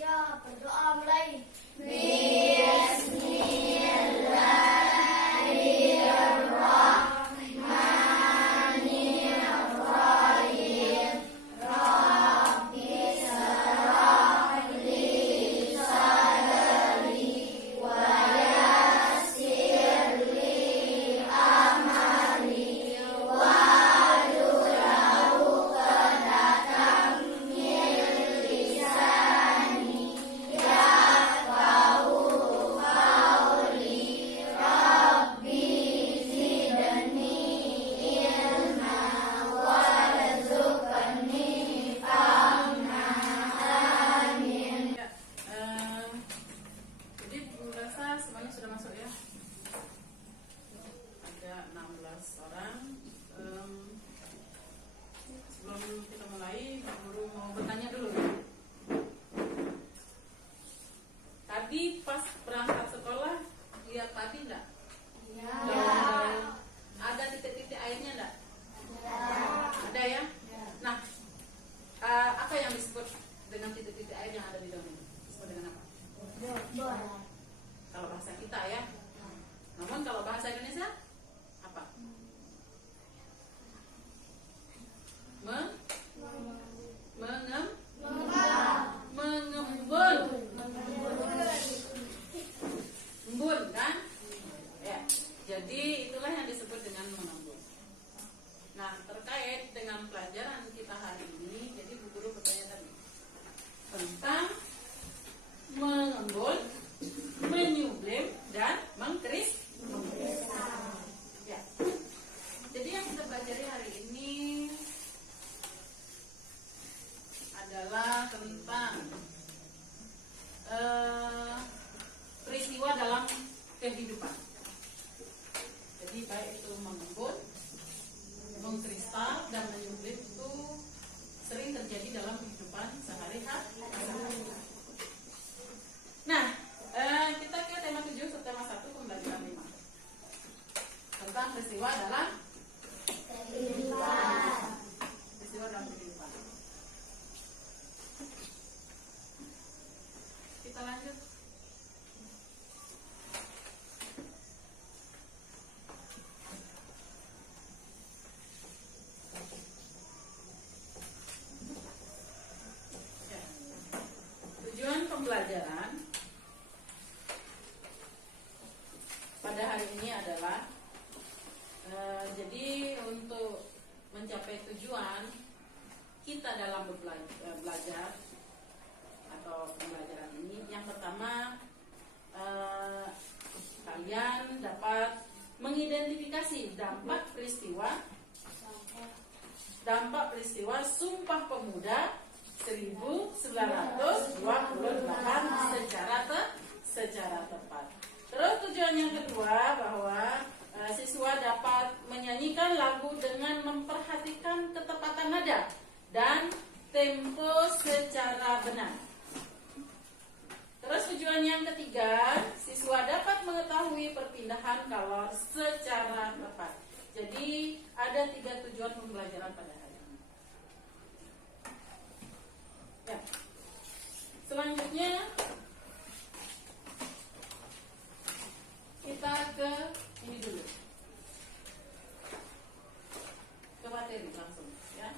Siap, berdoa mulai. Semuanya sudah masuk ya. Ada 16 orang. Sebelum kita mulai, Pak Guru mau bertanya dulu. Tadi pas berangkat sekolah lihat padi enggak? Ya. Ada titik-titik airnya enggak? Ada ya? Nah, apa yang disebut dengan titik-titik air yang ada di dalam ini? Disebut dengan apa? Kalau bahasa kita ya. Namun kalau bahasa Indonesia apa? Mengembun. Embun kan? Ya. Jadi itulah yang disebut dengan mengembun. Nah, terkait dengan pelajaran kita hari ini, jadi Bu Guru bertanya tadi tentang mengembun, menyublim dan mengkris. Ya. Jadi yang kita pelajari hari ini adalah tentang peristiwa dalam kehidupan. Jadi baik itu mengembun, mengkristal dan menyublim itu sering terjadi dalam kehidupan sehari-hari. Nah, kita ke tema 7 subtema 1 pembelajaran 5 tentang peristiwa dalam kehidupan. Peristiwa dalam kehidupan. Kita lanjut. Ya. Tujuan pembelajaran pada hari ini adalah jadi untuk mencapai tujuan kita dalam belajar atau pembelajaran ini, yang pertama kalian dapat mengidentifikasi dampak peristiwa Sumpah Pemuda 1928 secara tepat. Terus tujuan yang kedua bahwa siswa dapat menyanyikan lagu dengan memperhatikan ketepatan nada dan tempo secara benar. Terus tujuan yang ketiga, siswa dapat mengetahui perpindahan kalor secara tepat. Jadi ada 3 tujuan pembelajaran pada hari ini. Ya. Selanjutnya kita ke ini dulu, ke materi langsung ya.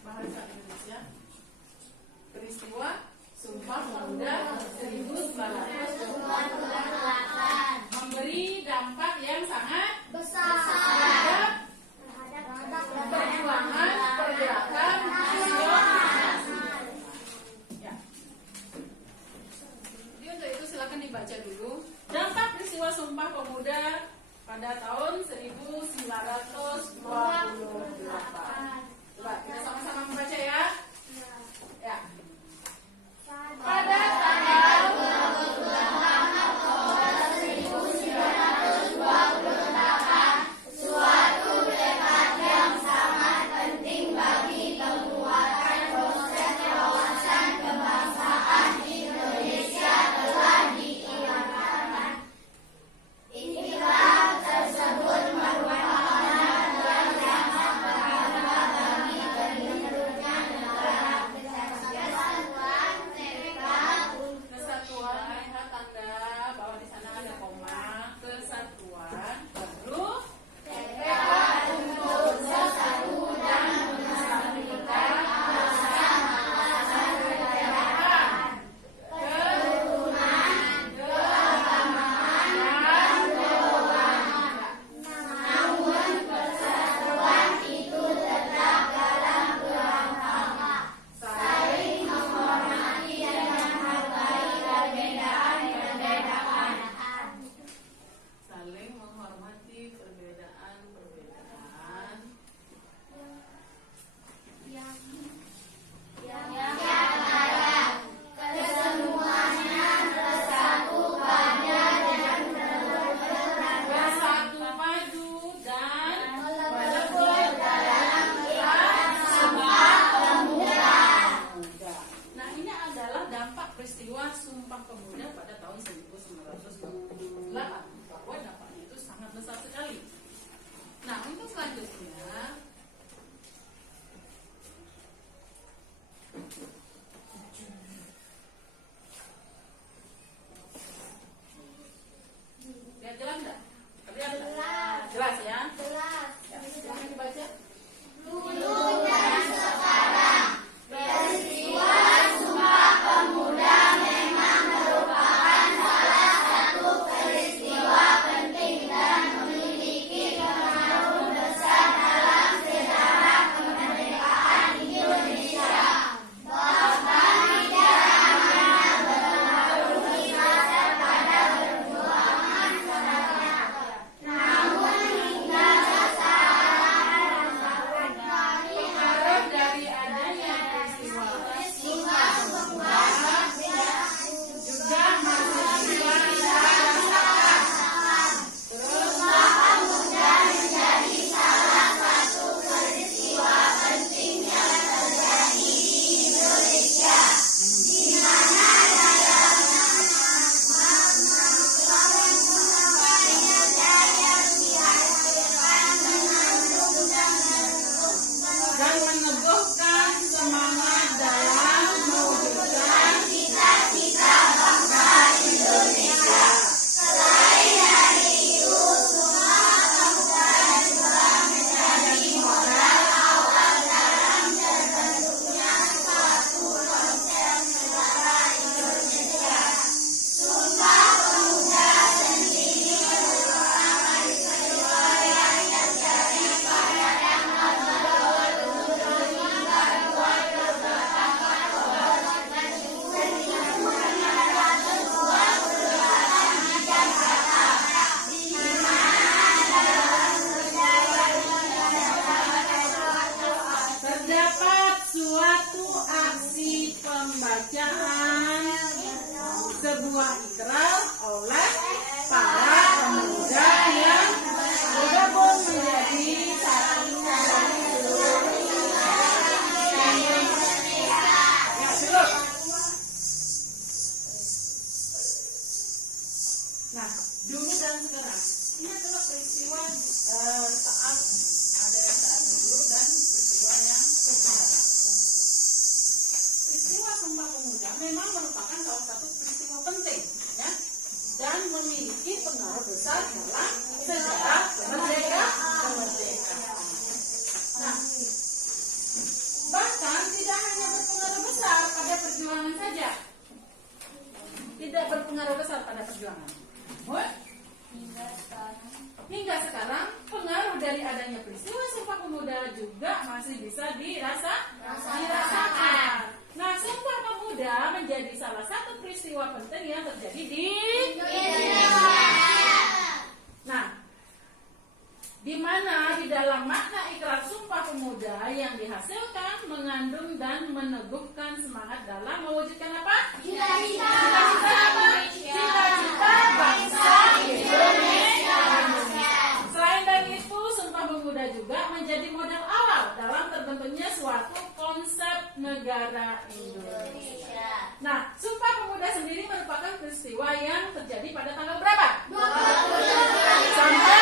Bahasa Indonesia, peristiwa Sumpah Pemuda 1928 memberi dampak yang sangat Besar. terhadap perjuangan pergerakan nasional. Ya. Jadi untuk itu silakan dibaca dulu dampak peristiwa Sumpah Pemuda pada tahun 1928. Coba kita sama-sama membaca ya. Ya. Pada tanggal 28 Oktober 1928, suatu tekad yang sangat penting bagi penguatan proses wawasan kebangsaan Indonesia telah diikrarkan. Ikrar tersebut merupakan peristiwa Sumpah Pemuda pada tahun 1948, bahwa dampaknya itu sangat besar sekali. Nah, untuk selanjutnya lihat jelas enggak? Terlihat enggak? Jelas. Jelas ya? Jelas. Ya, silahkan dibaca. Dulu dan sekarang, peristiwa Sumpah Pemuda memang merupakan salah satu peristiwa penting dan memiliki pengaruh besar dalam sejarah kemerdekaan Indonesia. Bahkan tidak hanya berpengaruh besar pada perjuangan masyarakat, namun hingga sekarang Pengaruh dari adanya peristiwa Sumpah Pemuda juga masih bisa kita rasakan. Terus menjadi salah satu peristiwa penting yang terjadi di Indonesia, di mana dan meneguhkan semangat dalam mewujudkan cita-cita bangsa Indonesia. Selain dari itu, Sumpah Pemuda juga menjadi modal awal dalam terbentuknya suatu konsep negara Indonesia. Sumpah Pemuda sendiri merupakan peristiwa yang terjadi pada tanggal 27 hingga 28 Oktober 1928 di Jakarta, di mana terdapat suatu aksi pembacaan sebuah ikrar oleh para pemuda yang bergabung menjadi satu dari seluruh Indonesia. Ya, dulu. Nah, dulu dan sekarang ini adalah peristiwa saat dulu dan peristiwa yang sekarang. Peristiwa Sumpah Pemuda memang merupakan salah satu peristiwa penting, ya, dan memiliki pengaruh besar dalam sejarah kemerdekaan. Nah, bahkan tidak hanya berpengaruh besar pada perjuangan saja, tidak berpengaruh besar pada perjuangan. Hingga sekarang pengaruh dari adanya peristiwa Sumpah Pemuda juga masih bisa dirasakan. Nah, Sumpah Pemuda menjadi salah satu peristiwa penting yang terjadi di Indonesia. Nah, di mana di dalam makna ikrar Sumpah Pemuda yang dihasilkan mengandung dan meneguhkan semangat dalam mewujudkan apa? cita-cita Cita-cita apa? Cita-cita bangsa Indonesia. Selain dari itu, Sumpah Pemuda juga menjadi modal awal dalam terbentuknya suatu konsep negara Indonesia. Nah, Sumpah Pemuda sendiri merupakan peristiwa yang terjadi pada tanggal berapa? 27 Sampai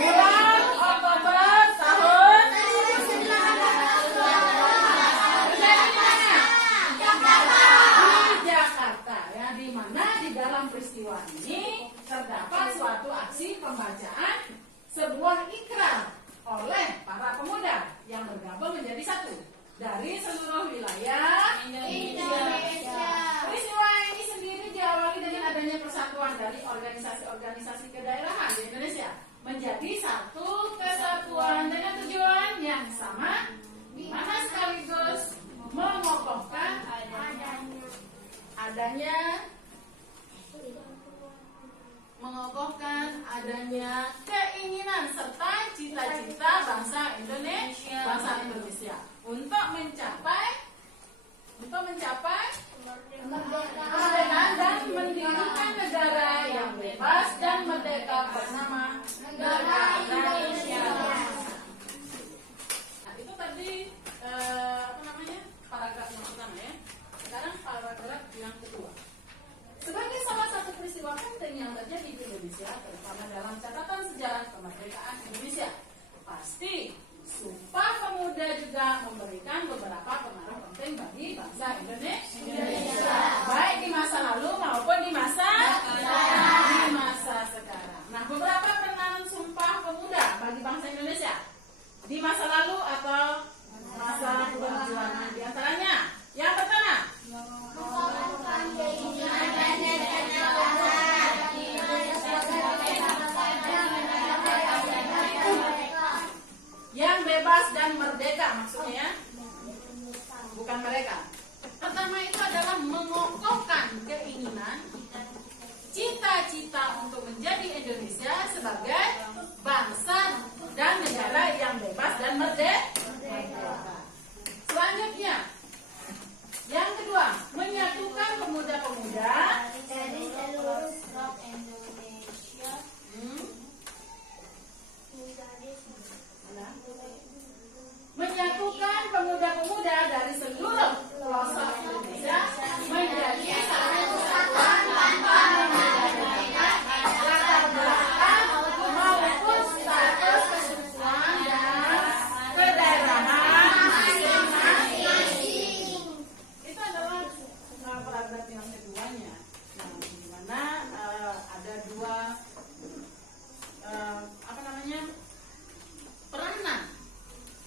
bulan Oktober tahun di Jakarta, ya, di mana di dalam peristiwa ini terdapat suatu aksi pembacaan sebuah ikrar oleh para pemuda yang bergabung menjadi satu dari seluruh wilayah Indonesia. Peristiwa ini sendiri diawali dengan adanya persatuan dari organisasi-organisasi kedaerahan di Indonesia menjadi satu kesatuan dengan tujuan yang sama, di mana sekaligus mengokohkan adanya keinginan serta cita-cita bangsa Indonesia untuk mencapai kemerdekaan dan mendirikan negara yang bebas dan merdeka bernama negara Indonesia. Nah, itu tadi paragraf yang pertama, ya. Indonesia, terutama dalam catatan sejarah kemerdekaan Indonesia. Pasti Sumpah Pemuda juga memberikan beberapa pengaruh penting bagi bangsa Indonesia, baik di masa lalu maupun di masa sekarang. Nah, beberapa peran Sumpah Pemuda bagi bangsa Indonesia di masa lalu atau masa perjuangan, di antaranya yang pertama, yang bebas dan merdeka, maksudnya ya, bukan mereka. Pertama itu adalah mengokohkan keinginan, cita-cita untuk menjadi Indonesia sebagai bangsa dan negara yang bebas dan merdeka. Selanjutnya, yang kedua, menyatukan pemuda-pemuda dari seluruh blok Indonesia menyatukan pemuda-pemuda dari seluruh pelosok Indonesia menjadi satu kesatuan tanpa membedakan latar belakang maupun status kesukuan dan kedaerahan masing-masing. Itu adalah paragraf yang keduanya, di mana ada dua peranan.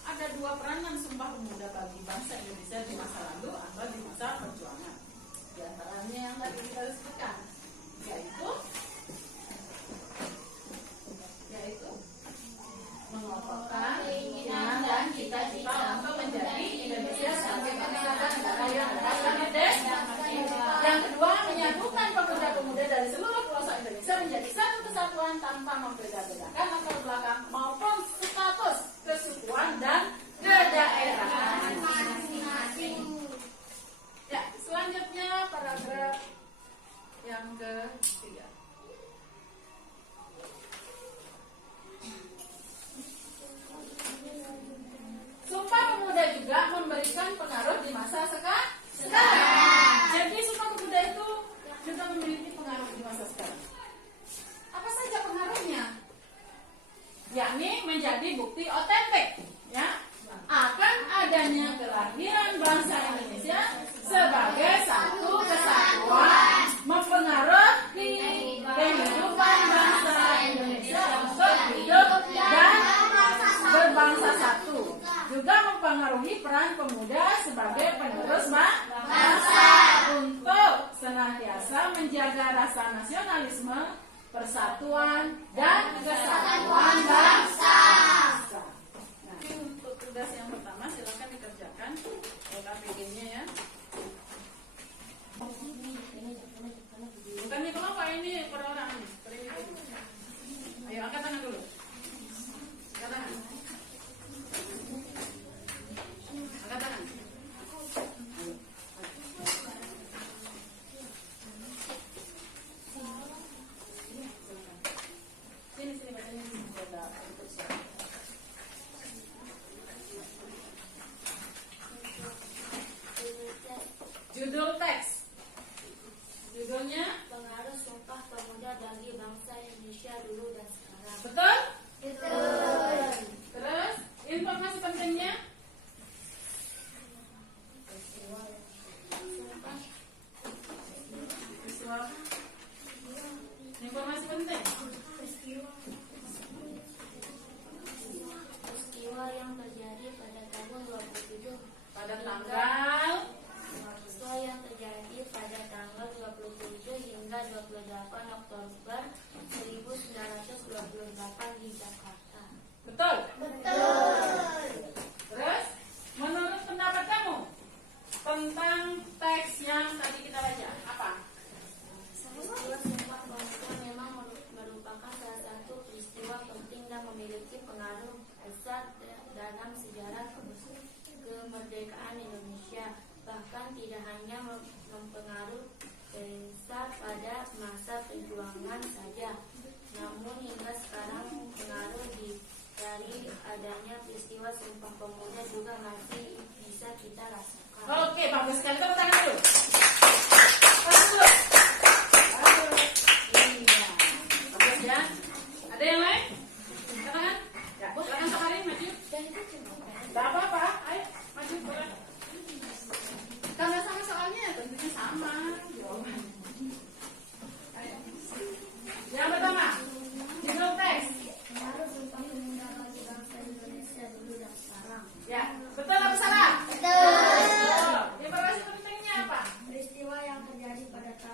Ada dua peranan Sumpah Pemuda bagi bangsa Indonesia di masa lalu atau di masa perjuangan. Di antaranya yang tadi kita sebutkan, yaitu mengokohkan keinginan dan cita-cita untuk menjadi Indonesia sebagai bangsa dan negara yang bebas dan merdeka. Yang kedua, menyatukan pemuda-pemuda dari seluruh pelosok Indonesia menjadi satu kesatuan tanpa membeda-bedakan latar belakang maupun status kesukuan dan kedaerahan masing-masing. Ya, selanjutnya paragraf yang ketiga. Sumpah Pemuda juga memberikan pengaruh di masa sekarang. Jadi Sumpah Pemuda itu juga memiliki pengaruh di masa sekarang. Apa saja pengaruhnya? Yakni menjadi bukti otentik, ya, akan adanya kelahiran bangsa Indonesia sebagai satu kesatuan, mempengaruhi kehidupan bangsa Indonesia untuk hidup dan berbangsa satu. Juga mempengaruhi peran pemuda sebagai penerus bangsa untuk senantiasa menjaga rasa nasionalisme, persatuan dan kesatuan bangsa. Nah, untuk tugas yang pertama silakan dikerjakan KPG-nya ya. Bukannya kelompok ini per orang ini. Ayo angkat tangan dulu. Angkat tangan. Angkat tangan. Judul teks. Judulnya pengaruh Sumpah Pemuda bagi bangsa Indonesia dulu dan sekarang. betul? Betul. Terus informasi pentingnya peristiwa. Informasi penting. Peristiwa yang terjadi pada tahun 27. Pada tanggal Peristiwa yang terjadi pada tanggal 27 hingga 28 Oktober 1928 di Jakarta. betul. Betul. Terus menurut pendapat kamu tentang teks yang tadi kita baca apa? Peristiwa Sumpah Pemuda memang merupakan salah satu peristiwa penting dan memiliki pengaruh besar dalam sejarah kemerdekaan Indonesia. Bahkan tidak hanya mempengaruhi besar pada masa perjuangan saja, namun hingga sekarang pengaruh dari adanya peristiwa Sumpah Pemuda juga masih bisa kita rasakan. Oke, bagus sekali. Tepuk tangan dulu. Bagus. Bagus. Iya. Bagus ya.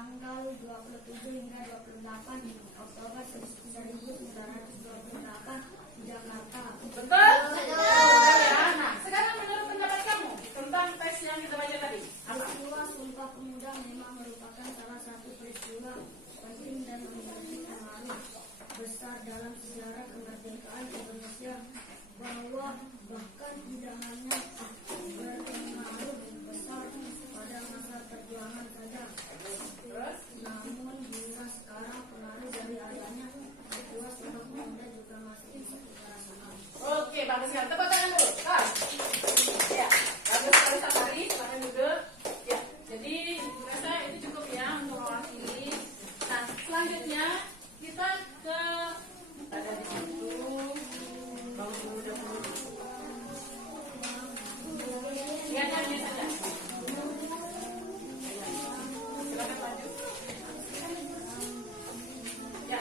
tanggal 27 hingga 28 Oktober 1928 di Jakarta. Betul? Ya. Nah, sekarang menurut pendapat kamu tentang teks yang kita baca tadi, apa? Peristiwa Sumpah Pemuda memang merupakan salah satu peristiwa penting dan memiliki pengaruh besar dalam sejarah kemerdekaan Indonesia, bahwa bahkan tidak hanya berpengaruh besar pada masa perjuangan saja, Terus? namun hingga sekarang pengaruh dari adanya peristiwa Sumpah Pemuda juga masih bisa kita rasakan. Oke, bagus sekali. Tepuk tangan dulu. Kelas. Ya, bagus sekali Safari. Silakan duduk. Ya, jadi rasa itu cukup ya untuk mewakili. Nah, selanjutnya kita ke ada di situ. Bang udah ya, nyanyi saja. Silakan maju. Ya.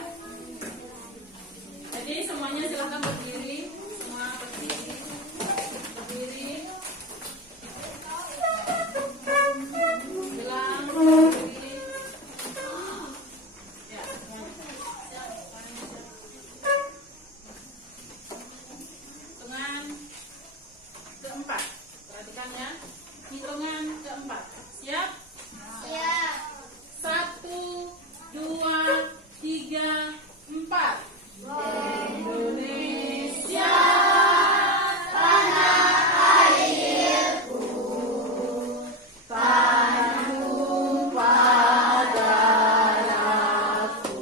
Jadi semuanya silakan berdiri. Semua berdiri. Berdiri. Bilang berdiri. Ya, semuanya. Hitungan keempat. Perhatikan ya. Hitungan keempat. Siap? Siap. 1, 2, 3, 4. Indonesia tanah airku, tanah tumpah darahku.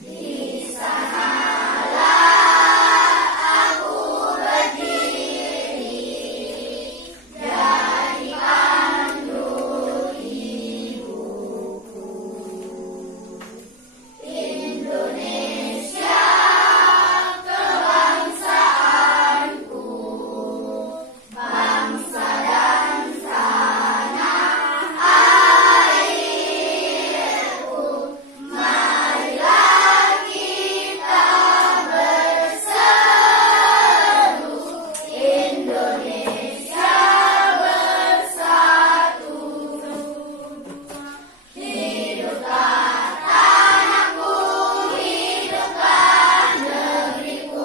Di sanalah aku berdiri, jadi pandu hidupku. Indonesia kebangsaanku, bangsa dan tanah airku. Marilah kita berseru, Indonesia bersatu. Hiduplah tanahku, hiduplah negeriku,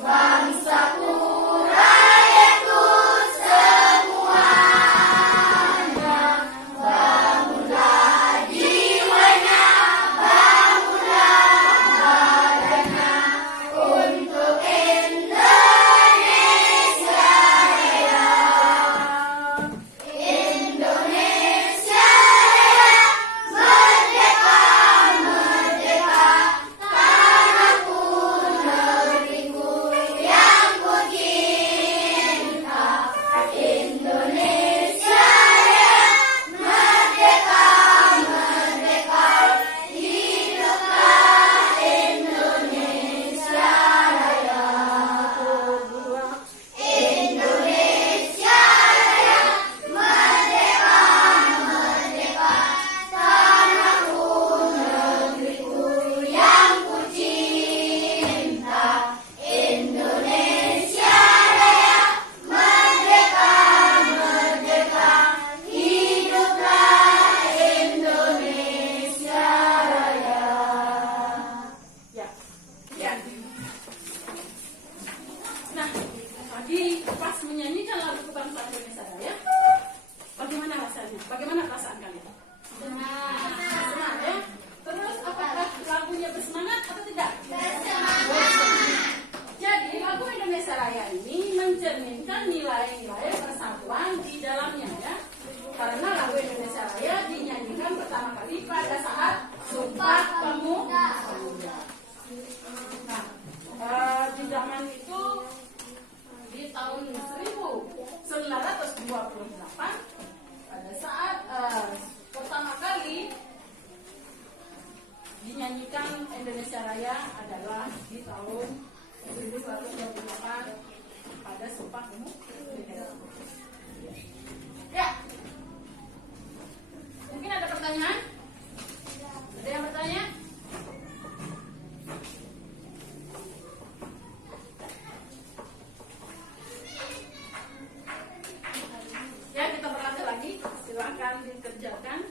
bangsaku, rakyatku semuanya. Bangunlah jiwanya, bangunlah badannya, untuk Indonesia Raya. Indonesia Raya, merdeka, merdeka, tanahku, negeriku yang ku cinta. Indonesia Raya, merdeka, merdeka, hiduplah Indonesia Raya. Indonesia Raya, merdeka, merdeka, tanahku, negeriku yang ku cinta. Indonesia Raya, merdeka, merdeka, hiduplah Indonesia Raya. Ya, ya. Nah, tadi pas menyanyikan lagu kebangsaan Indonesia Raya, bagaimana rasanya? Bagaimana perasaan kalian? Senang ya? Terus apakah lagunya bersemangat atau tidak? Bersemangat. Jadi lagu Indonesia Raya ini mencerminkan nilai-nilai persatuan di dalamnya ya. Karena lagu Indonesia Raya dinyanyikan pertama kali pada saat Sumpah Pemuda. Nah, di zaman itu di tahun 1928 pada saat pertama kali dinyanyikan Indonesia Raya adalah di tahun 1928 pada Sumpah Pemuda. Ya, mungkin ada pertanyaan? Ada yang bertanya? Ya, kita berlatih lagi. Silakan dikerjakan.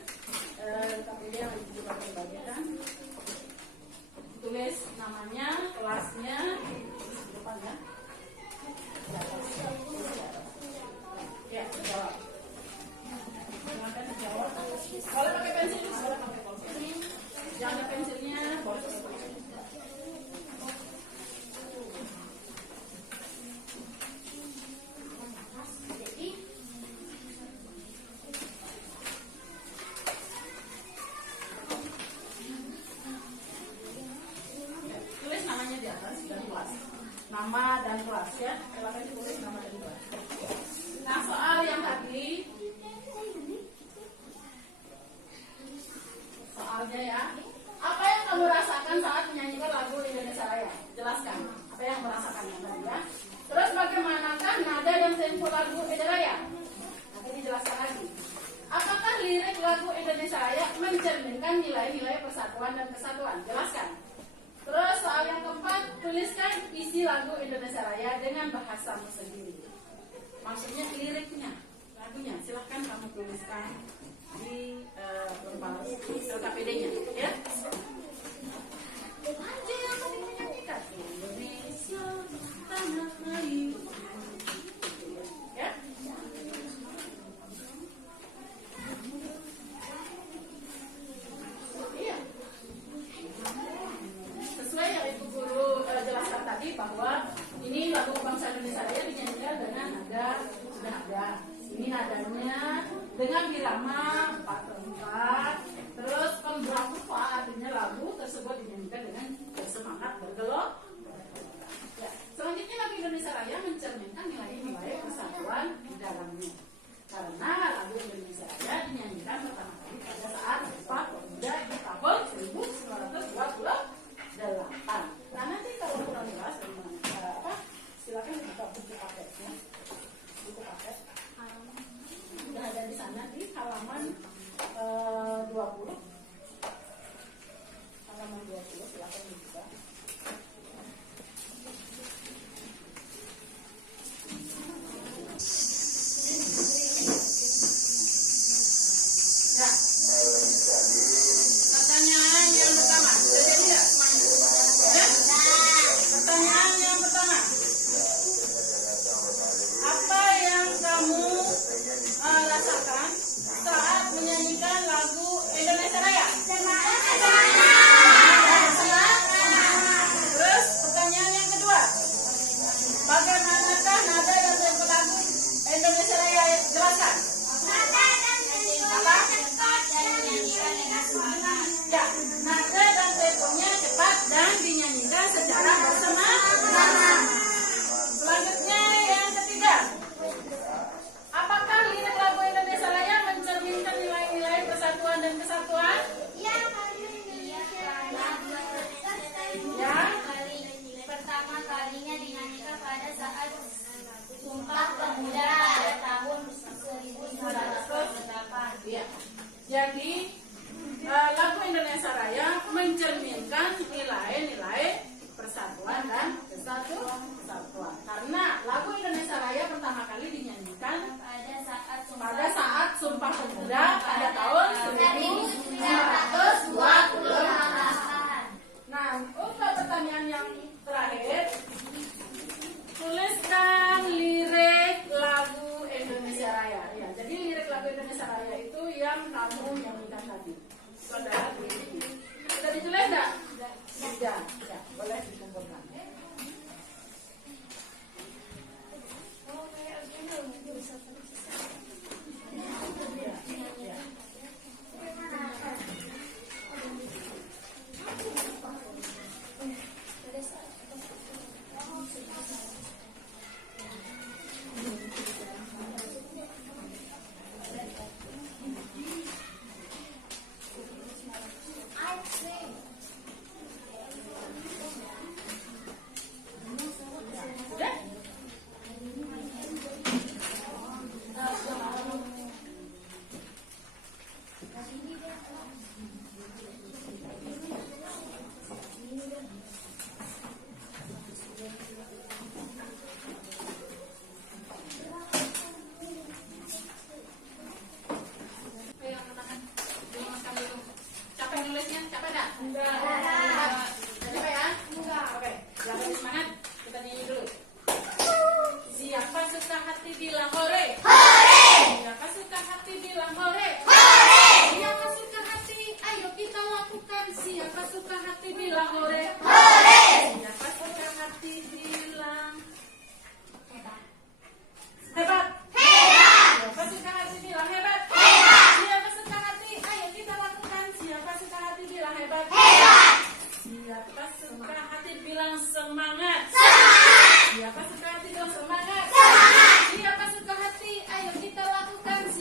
soalnya ya. Apa yang kamu rasakan saat menyanyikan lagu Indonesia Raya? Jelaskan. Apa yang merasakannya tadi ya? Terus bagaimanakah nada dan tempo lagu Indonesia Raya? Nanti dijelaskan lagi. Apakah lirik lagu Indonesia Raya mencerminkan nilai-nilai persatuan dan kesatuan? Jelaskan. Terus soal yang keempat, tuliskan isi lagu Indonesia Raya dengan bahasamu sendiri. Maksudnya liriknya, lagunya. Silahkan kamu tuliskan di lembar LKPD-nya, ya. Aja yang tadi menyanyikan Indonesia tanah air, ya. Iya. Sesuai yang Ibu Guru jelaskan tadi bahwa ini lagu bangsa Indonesia Raya dinyanyikan dengan nada sudah ada. Ini nadanya dengan birama 4/4. Terus pemberapa artinya lagu tersebut dinyanyikan dengan bersemangat bergelok. Ya. Selanjutnya lagu Indonesia Raya mencerminkan nilai-nilai persatuan di dalamnya. Karena lagu Indonesia Raya dinyanyikan pertama kali pada saat Sumpah Pemuda di tahun 1928. Nah nanti kalau kurang jelas silakan buka buku paketnya. Buku paket sudah ada di sana di halaman 20. Halaman 20 silakan dibuka. Ya. Pertanyaan yang pertama. Sudah jadi nggak? Ya? Pertanyaan yang pertama. Apa yang kamu rasakan saat menyanyikan lagu Indonesia Raya? Terus pertanyaan yang kedua, bagaimanakah nada dan tempo lagu Indonesia Raya? Jelaskan. Ya, nada dan temponya cepat dan dinyanyikan secara bersemangat. Selanjutnya yang ketiga, apakah lirik lagu Indonesia Raya mencerminkan nilai-nilai persatuan dan kesatuan? Ya. Pertama kalinya dinyanyikan pada saat Sumpah Pemuda pada tahun 1928. Ya. Jadi lagu Indonesia Raya mencerminkan nilai-nilai persatuan dan kesatuan. Karena lagu Indonesia Raya pertama kali dinyanyikan pada saat Sumpah Pemuda pada tahun 1928. Nah, untuk pertanyaan yang terakhir, tuliskan lirik lagu Indonesia Raya. Ya, jadi lirik lagu Indonesia Raya itu yang kamu nyanyikan tadi. Saudara, sudah ditulis enggak? Sudah. Ya, boleh dikumpulkan.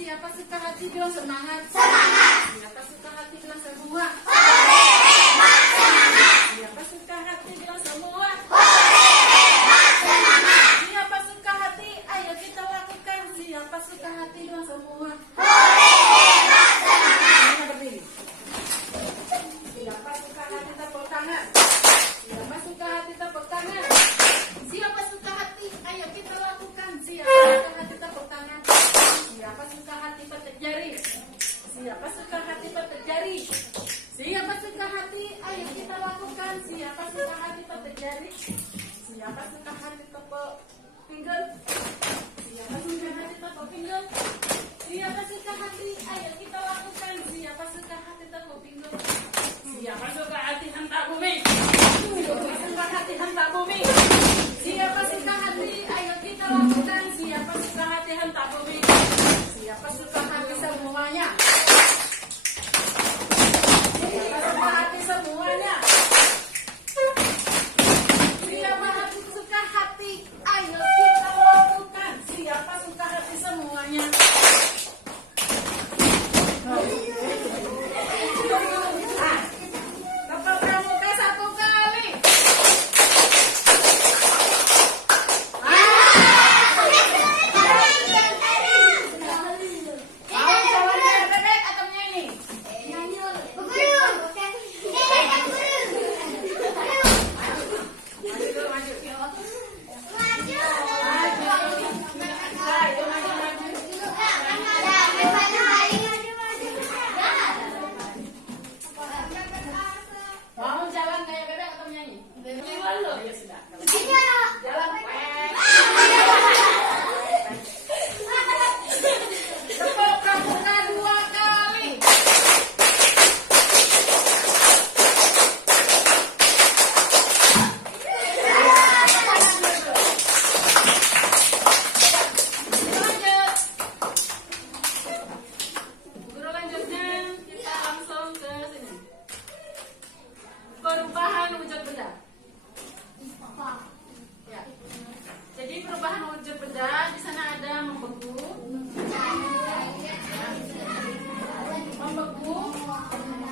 Siapa suka hati bilang semangat. Siapa suka hati bilang semua. Siapa suka hati petik jari? Siapa suka hati? Ayo kita lakukan. Siapa suka hati petik jari? Siapa suka hati tepuk pinggang? Siapa suka hati tepuk pinggang? Siapa suka hati? Ayo kita lakukan. Siapa suka hati tepuk pinggang? Siapa suka hati hentak bumi? Siapa suka hati hentak bumi? Siapa suka hati? Ayo kita lakukan. Siapa suka hati hentak bumi? Siapa suka hati semuanya? Siapa suka hati semuanya? Siapa hati suka hati? Ayo kita lakukan. Siapa suka hati semuanya? Tepuk pramuka 1 kali. Mau jalan bebek atau nyanyi? Maju dulu, maju. Ayo maju, maju. Mau jalan kayak bebek atau nyanyi? Ya sudah. Jalan. Tepuk pramuka 2 kali. Lanjut. Guru lanjutnya kita langsung ke sini. Perubahan wujud benda. Ya. Jadi perubahan wujud benda di sana ada membeku,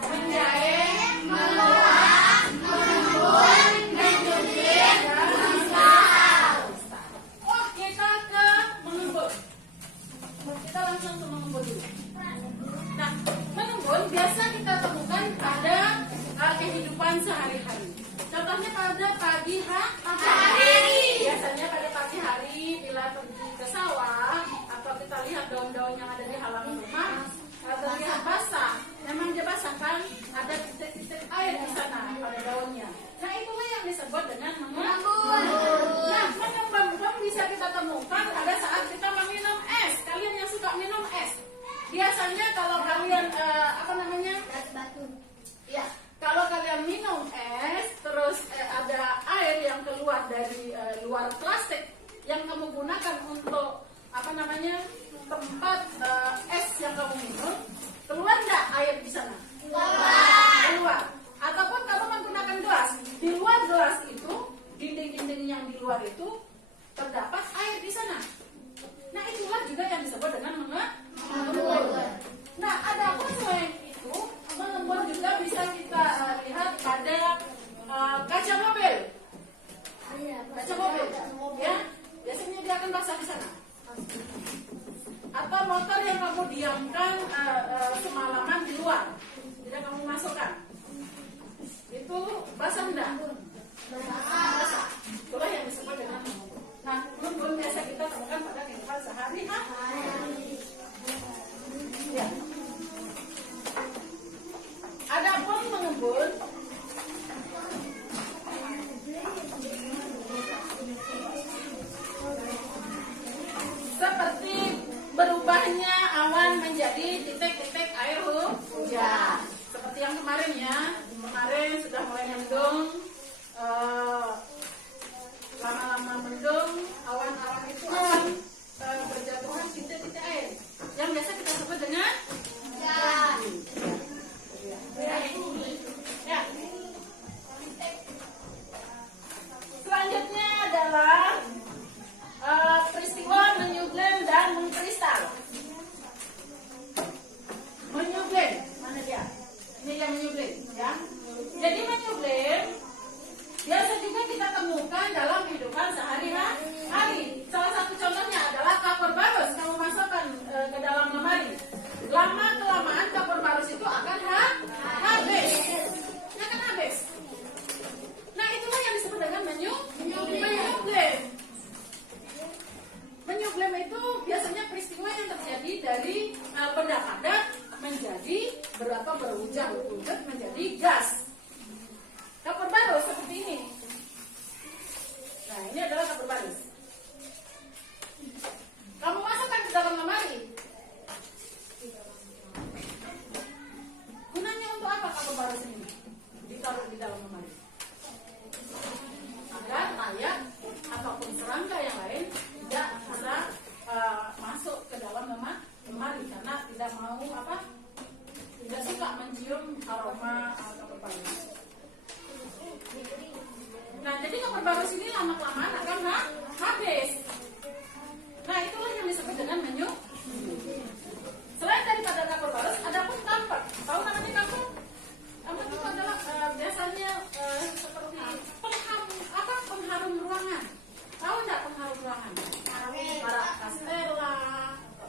menjahit, meluap, mengembun, menjepit, dan mengembun. Oh, kita ke mengembun. Kita langsung ke mengembun dulu. Nah, mengembun biasa kita temukan pada kehidupan sehari-hari. Contohnya pada pagi hari. Biasanya pada pagi hari bila pergi ke sawah atau kita lihat daun-daun yang ada di halaman rumah atau lihat basah, memang dia basah kan, ada titik-titik air di sana pada daunnya. Nah, itulah yang disebut dengan mengembun. Nah, mengembun bisa kita temukan pada saat kita meminum es. Kalian yang suka minum es, biasanya kalau kalian ya, kalau kalian minum es, terus ada air yang keluar dari luar plastik yang kamu gunakan untuk tempat es yang kamu minum, keluar nggak air di sana? Keluar. Ataupun kamu menggunakan gelas, di luar gelas itu, dinding-dinding yang di luar itu terdapat air di sana. Nah, itulah juga yang disebut dengan mengembun. Nah, ada pun selain itu, mengembun juga bisa kita lihat pada kaca mobil. Kaca mobil, ya, biasanya dia akan basah di sana. Atau motor yang kamu diamkan semalaman di luar, tidak kamu masukkan, itu basah enggak? Basah. Itulah yang disebut dengan mengembun. Nah, mengembun biasa kita temukan pada kehidupan sehari-hari. Ya. Adapun mengembun seperti berubahnya awan menjadi titik-titik air hujan. Seperti yang kemarin ya, kemarin sudah mulai mendung, lama-lama mendung, awan-awan itu akan berjatuhan titik-titik berwujud menjadi gas. Kapur barus seperti ini. Nah, ini adalah kapur barus. Kamu masukkan ke dalam lemari. Gunanya untuk apa kapur barus ini? Ditaruh di dalam lemari. Agar layak ataupun serangga yang lain tidak bisa masuk ke dalam lemari karena tidak mau tidak suka mencium aroma kapur barus. Nah, jadi kapur barus ini lama-kelamaan akan habis. Nah, itulah yang disebut dengan menyu. Selain daripada kapur barus, ada pun kampak. Tahu namanya kampak? Kampak itu adalah biasanya seperti pengharum ruangan. Tahu nggak pengharum ruangan? Para kastela,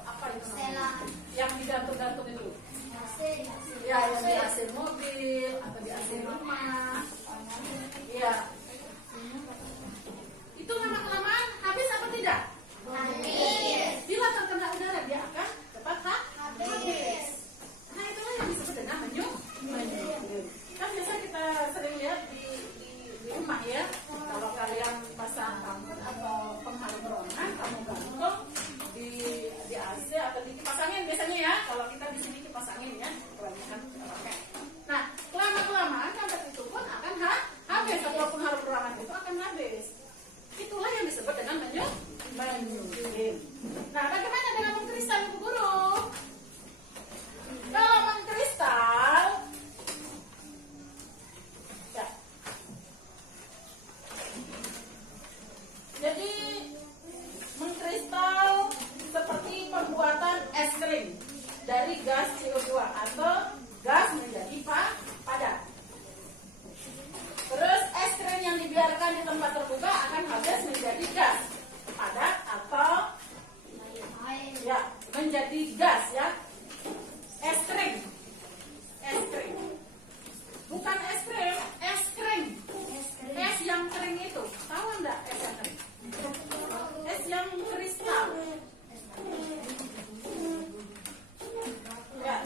apa itu namanya? Yang digantung-gantung itu. Ya, yang di AC mobil atau di AC rumah. Ya. Itu lama-kelamaan habis apa tidak? Habis. Bila terkena udara dia akan cepat habis. Nah, itulah yang disebut dengan menyu. Kan biasa kita sering lihat di rumah ya. Kalau kalian pasang kampak atau pengharum ruangan, kamu gantung di AC atau di kipas angin biasanya ya. Kalau kita di sini kipas angin ya, kebanyakan kita pakai. Nah, lama-kelamaan kampak itu pun akan habis atau pengharum ruangan itu akan habis. Itulah yang disebut dengan menyu. Nah, bagaimana dengan mengkristal itu guru? Kalau mengkristal, ya. Jadi mengkristal seperti pembuatan es krim dari gas CO2 atau gas menjadi padat. Terus es krim yang dibiarkan di tempat terbuka akan habis menjadi gas padat atau ya menjadi gas ya. Es krim, bukan es krim, es krim, es yang kering itu. Tahu enggak es yang kering? Es yang kristal. Ya,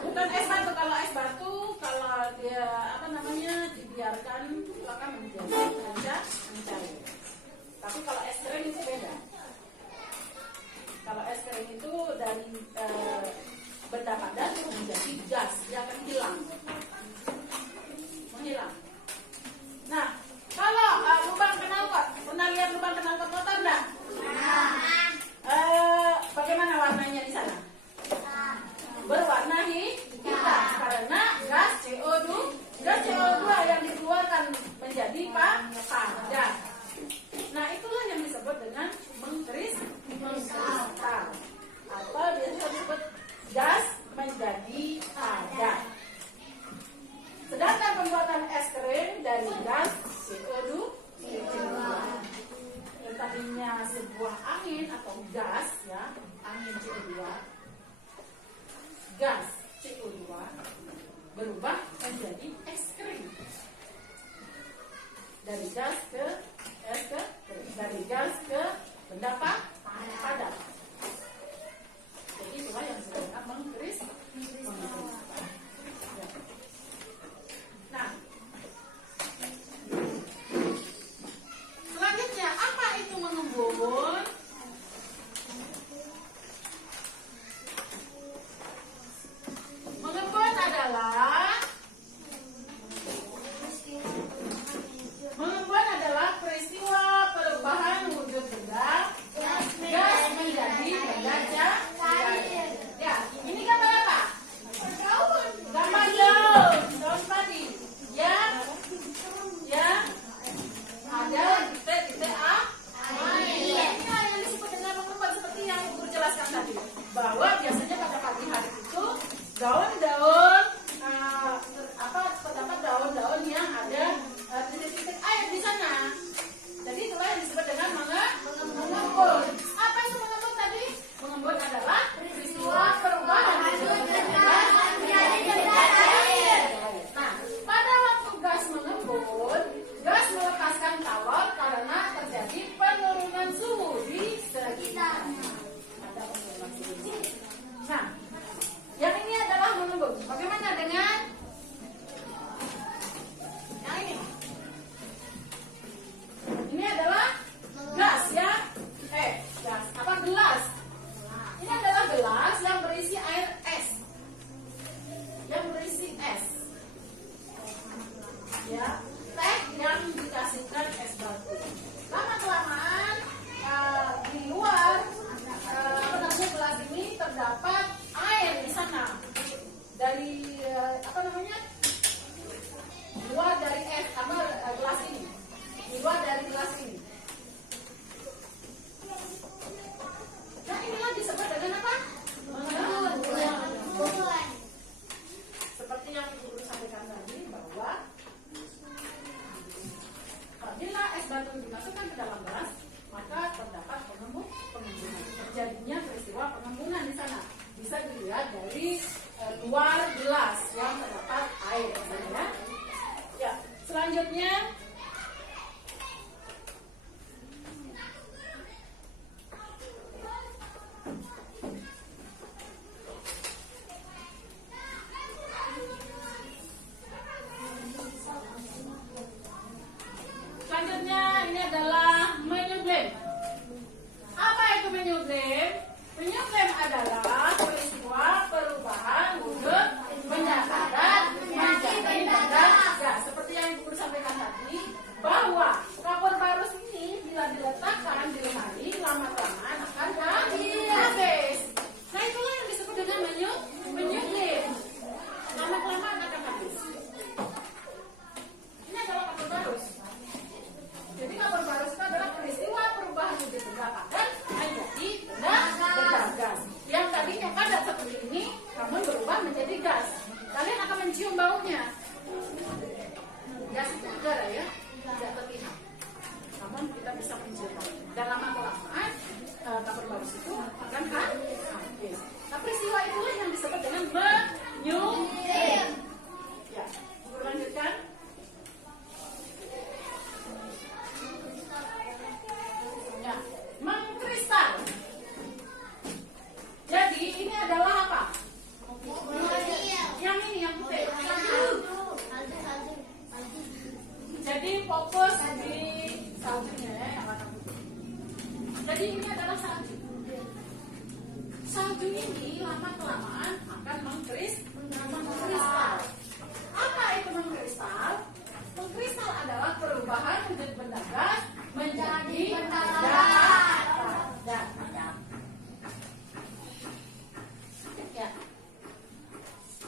bukan es batu. Kalau es batu, kalau dia dibiarkan itu akan menjadi mencair. Tapi kalau es kering itu beda. Kalau es kering itu dari benda padat menjadi gas, dia akan menghilang. Nah, kalau lubang knalpot, pernah lihat lubang knalpot motor enggak? Bagaimana warnanya di sana? Berwarna hitam karena gas CO2 yang dikeluarkan menjadi padat. Nah, itulah yang disebut dengan mengkristal atau biasa disebut gas menjadi padat. Sedangkan pembuatan es krim dari gas CO2 yang tadinya sebuah angin atau gas ya, angin CO2, gas CO2 berubah menjadi es krim. Dari gas ke es ke dari gas ke benda padat. Jadi itulah yang disebut dengan mengkristal. Nah, selanjutnya apa itu mengembun? Mengembun adalah peristiwa perubahan wujud benda gas ya, teh yang dikasihkan es batu. Lama kelamaan di luar penunggu gelas ini terdapat air di sana dari luar dari es gelas ini, di luar dari gelas ini. Nah inilah disebut dengan apa? Mengumpul. Seperti yang Guru sampaikan tadi bahwa apabila es batu dimasukkan ke dalam gelas, maka terdapat pengembunan. Terjadinya peristiwa pengembunan di sana. Bisa dilihat dari luar gelas yang terdapat air. Ya, selanjutnya ini adalah menyublem. Apa itu menyublem? Menyublem adalah peristiwa perubahan wujud benda padat menjadi benda gas. Seperti yang Ibu sampaikan tadi, bahwa kapur barus ini bila diletakkan di lemari lama-kelamaan akan habis. Nah itulah yang disebut dengan menyublem. Lama-kelamaan akan habis. Ini adalah kapur barus. Jadi kapur barus itu adalah peristiwa perubahan wujud benda padat menjadi benda gas. Yang tadinya padat seperti ini, namun berubah menjadi gas. Kalian akan mencium baunya. Gas itu udara ya, tidak terlihat. Namun kita bisa mencium. Dan lama-kelamaan kapur barus itu akan habis. Nah peristiwa itulah yang disebut dengan menyublem. Ya, lanjutkan. Ya, mengkristal. Jadi ini adalah apa? Yang ini yang putih. Jadi fokus di saljunya ya, yang warna putih. Jadi ini adalah salju. Salju ini lama-kelamaan akan mengkristal. Apa itu mengkristal? Mengkristal adalah perubahan wujud benda gas menjadi benda padat. Ya.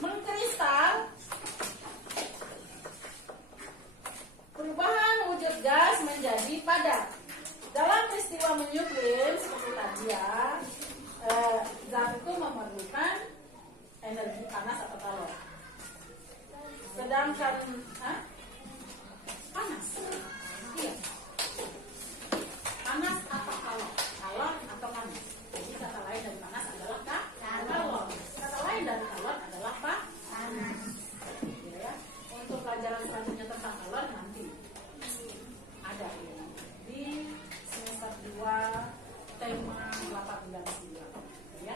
Mengkristal perubahan wujud gas menjadi padat. Dalam peristiwa menyublem seperti tadi ya, zat itu memerlukan energi panas atau kalor. Sedangkan panas, iya, panas atau kalor, kalor atau panas. Jadi kata lain dari panas adalah kalor. Kata lain dari kalor adalah panas. Ya. Untuk pelajaran selanjutnya tentang kalor nanti ada ya, di semester 2 tema 18 ya. Ya.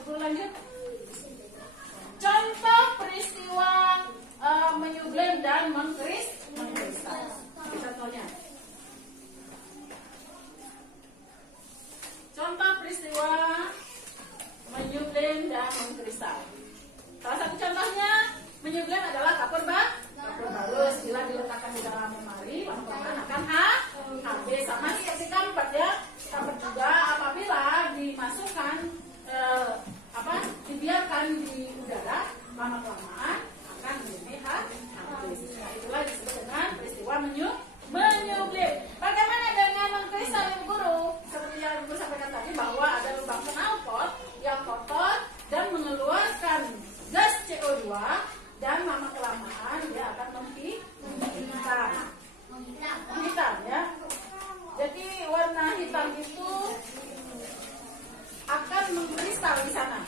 Ibu lanjut. Contoh peristiwa menyublem dan mengkristal. Contohnya. Contoh peristiwa menyublem dan mengkristal. Salah satu contohnya menyublem adalah kapur barus. Bila diletakkan di dalam lemari, lama-kelamaan akan habis. Sama seperti kampret ya. Kampret juga apabila dimasukkan dibiarkan di udara, lama-kelamaan akan menjadi habis. Nah, itulah disebut dengan peristiwa menyublem. Bagaimana dengan mengkristal Ibu Guru? Seperti yang Ibu sampaikan tadi bahwa ada lubang knalpot yang kotor dan mengeluarkan gas CO2 dan lama-kelamaan dia akan menghitam ya. Jadi warna hitam itu akan mengkristal di sana.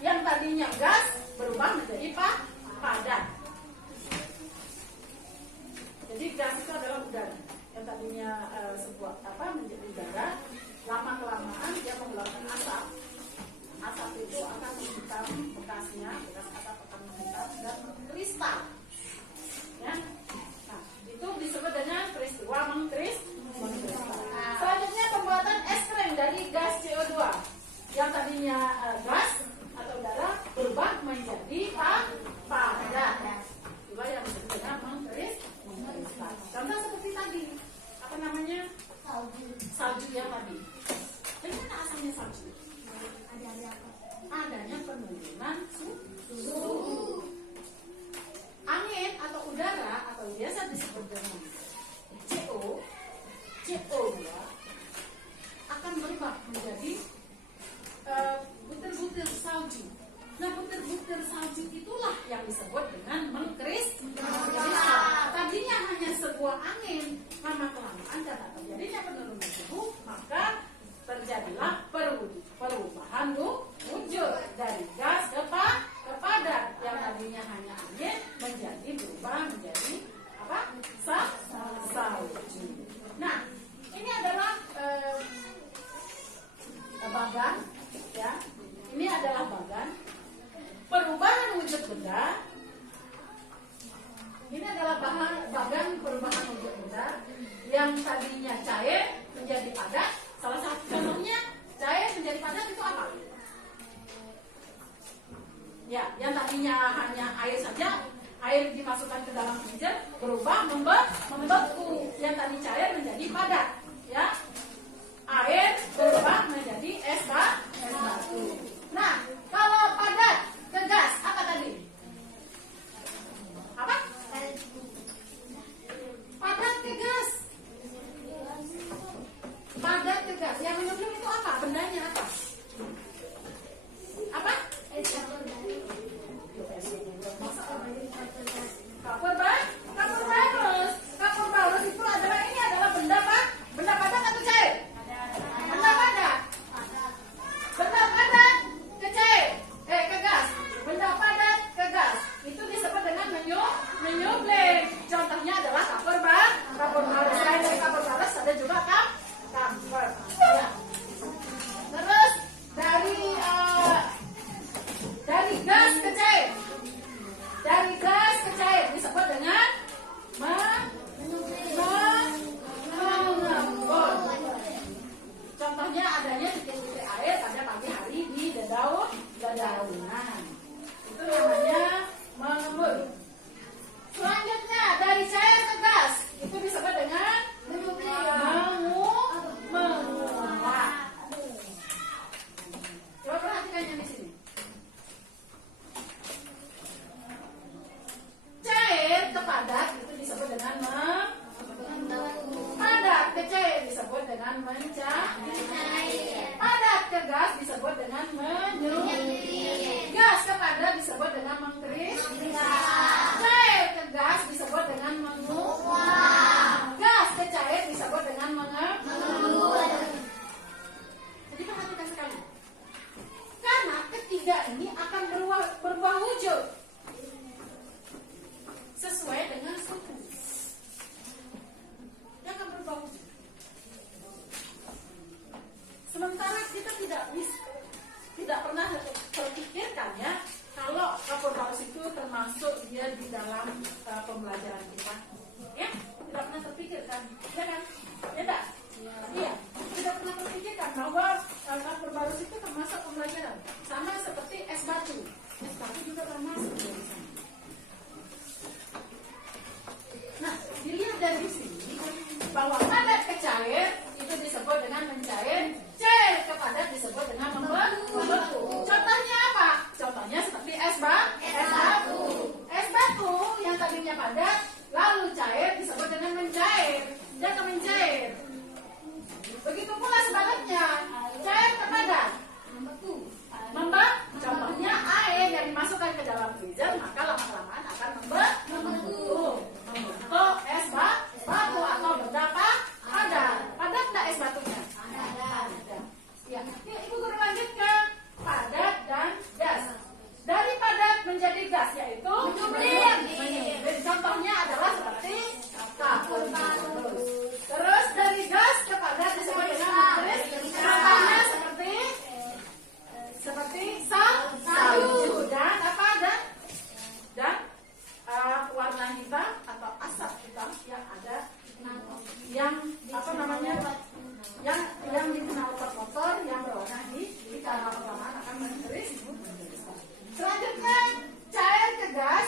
Yang tadinya gas berubah menjadi padat. Jadi gas itu adalah udara. Yang tadinya menjadi udara, lama-kelamaan dia mengeluarkan asap. Asap itu akan menghitam bekasnya, bekas asap akan menghitam dan mengkristal. Ya. Nah, itu disebut dengan peristiwa mengkristal. Selanjutnya pembuatan es krim dari gas CO2. Yang tadinya gas atau udara berubah menjadi padat. Itulah yang disebut dengan disebut dengan mengkristal. Tadinya hanya sebuah angin, lama-kelamaan karena terjadinya penurunan suhu, maka terjadilah perubahan wujud dari gas ke padat. Yang tadinya hanya angin menjadi berubah menjadi apa? Salju. Nah, ini adalah bagan, ya. Ini adalah bagan. Perubahan wujud benda. Ini adalah bagan perubahan wujud benda yang tadinya cair menjadi padat. Salah satu contohnya cair menjadi padat itu apa? Ya, yang tadinya hanya air saja, air dimasukkan ke dalam freezer berubah membeku. Yang tadi cair menjadi padat, ya. Air berubah menjadi es batu. Nah, kalau padat ke gas apa tadi? Apa? Padat ke gas. Padat ke gas. Yang menyebut itu apa? Bendanya apa? Apa? Kapur barus itu adalah benda apa? Benda padat atau cair? Benda padat. Benda padat ke cair, ke gas. Benda padat ke gas. Itu disebut dengan menyublim. Contohnya adalah kapur barus. Selain dari kapur barus ada juga kamfer. Ya. Terus dari gas ke cair. Dari gas ke cair disebut dengan mengembun. Contohnya adanya titik-titik air pada pagi hari di dedaunan. Itu namanya mengembun. Selanjutnya dari cair ke gas itu disebut dengan menguap. Coba perhatikan yang di sini. Cair ke padat itu disebut dengan padat ke cair disebut dengan mencair. Padat ke gas disebut dengan menyublim. Gas ke padat disebut dengan mengkristal. Cair ke gas disebut dengan menguap. Gas ke cair disebut dengan mengembun. Jadi perhatikan sekali. Karena ketiga ini akan berubah wujud sesuai dengan suhu. Dia akan berubah wujud. Sementara kita tidak pernah terpikirkan ya kalau kapur barus itu termasuk dia di dalam pembelajaran kita. Ya, tidak pernah terpikirkan, ya kan? Ya tak? Iya, tidak pernah terpikirkan bahwa kapur barus itu termasuk pembelajaran. Sama seperti es batu. Es batu juga termasuk di sana. Nah, dilihat dari sini bahwa padat ke cair itu disebut dengan mencair, cair ke padat disebut dengan membeku. Contohnya apa? Contohnya seperti es batu. Es batu yang tadinya padat lalu cair disebut dengan mencair. Dia akan mencair. Begitu pula sebaliknya, cair ke padat membeku. Contohnya air yang dimasukkan ke dalam freezer maka lama-kelamaan akan membeku. Membentuk es batu atau benda padat. Padat enggak es batunya? Padat. Ya, Ibu Guru lanjutkan. Padat dan gas. Dari padat menjadi gas yaitu menyublim. Contohnya adalah seperti kapur barus. Terus dari gas ke padat disebut dengan mengkristal. Contohnya seperti salju dan apa dan warna hitam atau asap hitam yang ada yang apa namanya yang dikenal kotor yang berwarna di karena pertama akan mengkristal. Selanjutnya cair ke gas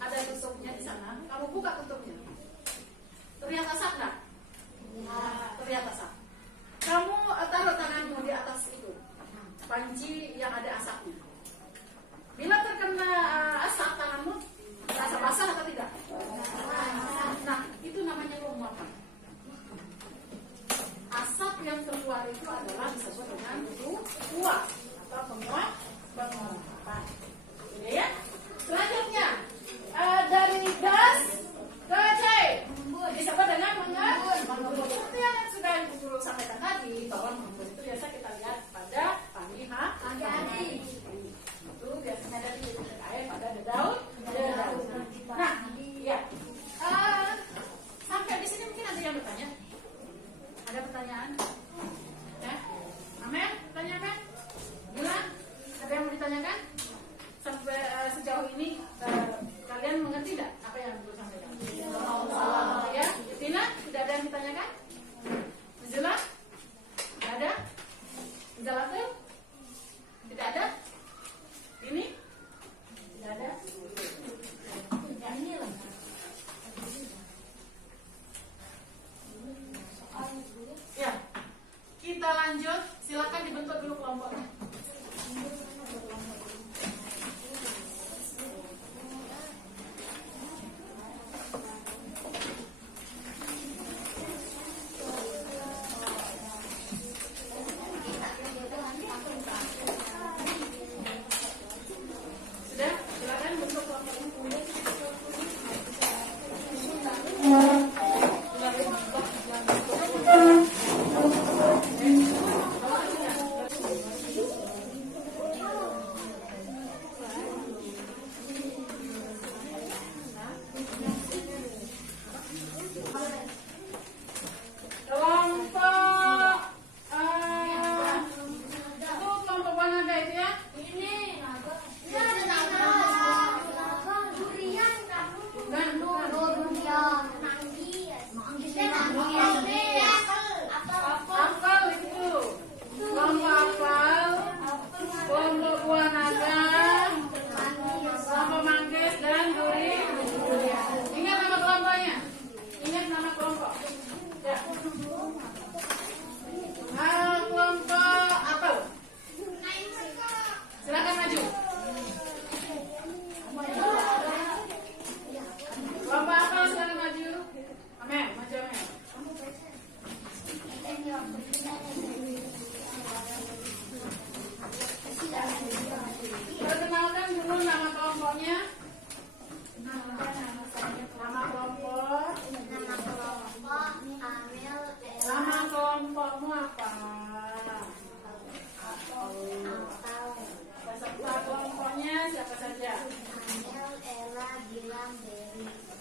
ada tutupnya di sana. Kamu buka tutupnya. Terlihat asap nggak? Terlihat asap. Kamu taruh tanganmu di atas itu panci yang ada asapnya. Bila terkena asap tanganmu, rasa basah atau tidak? Nah, itu namanya penguapan. Asap yang keluar itu adalah disebut dengan uap atau penguapan. Ya. Selanjutnya dari gas ke cair disebut dengan mengembun. Seperti yang sudah Ibu Guru sampaikan tadi, bahwa mengembun itu biasa kita lihat pada pagi hari. Itu biasanya ada di air pada daun. Nah, ya. Sampai di sini mungkin ada yang bertanya. Ada pertanyaan? Ya? Amin? Tanya Amin? Bilang? Ada yang mau ditanyakan? Sampai sejauh ini kalian mengerti tidak apa yang Ibu sampaikan? Ya, Tina, tidak ada yang ditanyakan? Zula? Tidak ada? Zalatul? Tidak ada? Ini? Tidak ada? Ya, ini lah. Ya, kita lanjut. Silakan dibentuk dulu kelompoknya. Sudah, silakan bentuk kelompoknya. Kelompok buah naga itu ya. Apel itu. Kelompok apel, kelompok buah naga, kelompok manggis dan duri. Ingat nama kelompoknya. Ingat nama kelompok. Ya. Kelompok apel. Silakan maju. Kelompok apel silakan maju. Amin, maju Amin. Perkenalkan dulu nama kelompoknya. Nama kelompok. Nama kelompokmu apa? Peserta kelompoknya siapa saja?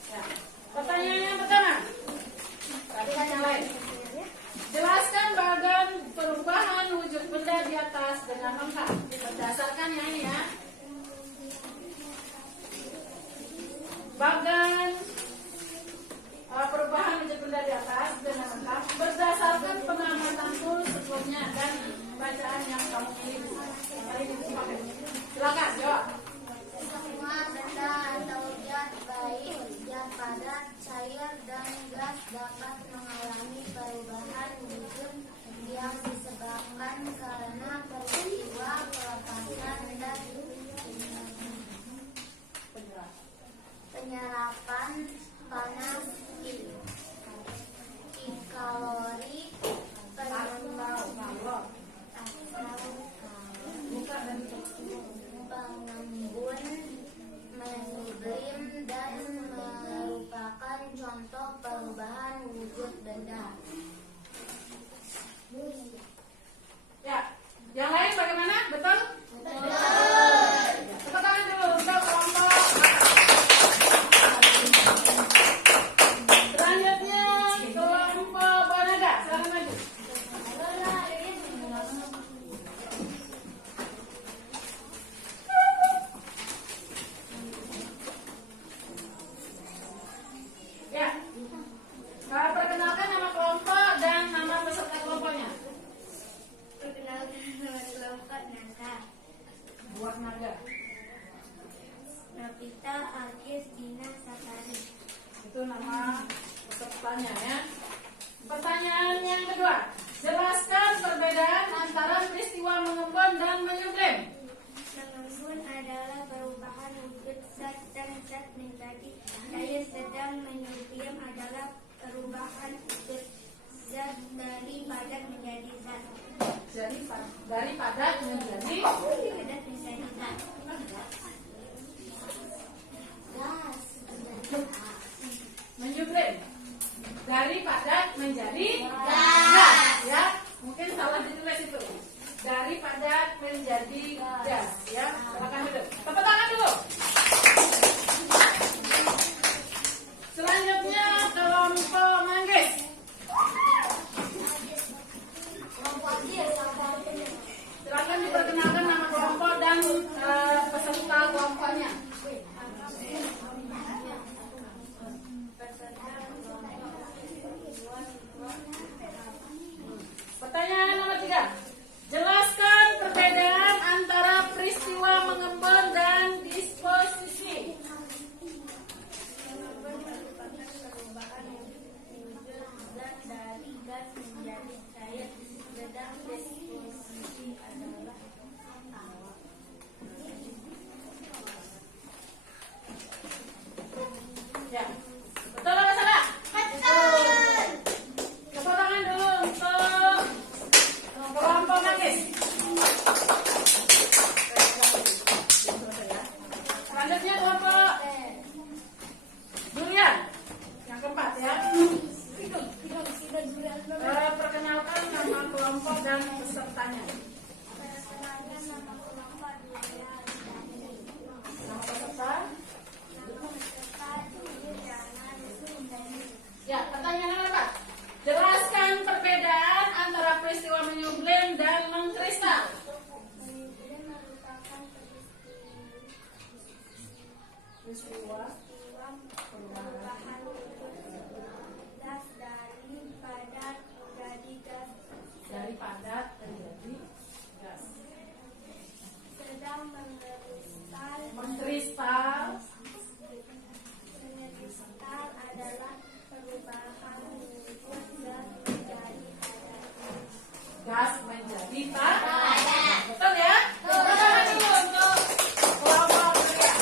Ya. Pertanyaan yang pertama. Tadi kan yang lain. Jelaskan bagan perubahan wujud benda di atas dengan lengkap. Berdasarkan yang ini ya. Bagan perubahan wujud benda di atas dengan lengkap berdasarkan pengamatanku sebelumnya dan bacaan yang kamu miliki. Silakan jawab. Semua benda atau zat baik zat padat, cair dan gas dapat mengalami perubahan wujud yang disebabkan karena peristiwa pelepasan dan penyerapan panas kalori pengembun mengiklim dan merupakan contoh perubahan wujud benda. Ya, yang lain bagaimana? Betul? Tepuk tangan dulu untuk kelompok. Selanjutnya kelompok buah naga. Silakan maju. soalnya ya. Pertanyaan yang kedua, jelaskan perbedaan antara peristiwa mengembun dan menyublem. Mengembun adalah perubahan wujud zat dan zat menjadi daya, sedang menyublem adalah perubahan wujud zat dari padat menjadi zat. Jadi dari padat menjadi Padat menjadi zat. menyublem. Dari padat menjadi gas, ya. Mungkin salah ditulis itu. Dari padat menjadi gas, ya. Silakan duduk. Tepuk tangan dulu. Selanjutnya kelompok manggis. Silakan diperkenalkan nama kelompok dan peserta kelompoknya. Pertanyaan nomor 3. Jelaskan perbedaan antara peristiwa mengembun dan disposisi. Mengembun merupakan perubahan wujud zat dari gas menjadi cair, sedang disposisi adalah Ya. Betul apa salah? Betul. Tepuk tangan dulu untuk kelompok manggis. Selanjutnya kelompok durian. Yang keempat ya. Perkenalkan nama kelompok dan pesertanya. perkenalkan nama kelompok durian. Nama peserta. Ya, pertanyaan nomor 4. Jelaskan perbedaan antara peristiwa menyublem dan mengkristal. Menyublem merupakan Peristiwa perubahan gas dari padat menjadi gas, dari padat menjadi gas. sedang mengkristal adalah perubahan wujud gas menjadi padat. Gas menjadi padat. Betul ya? Tepuk tangan dulu untuk kelompok durian.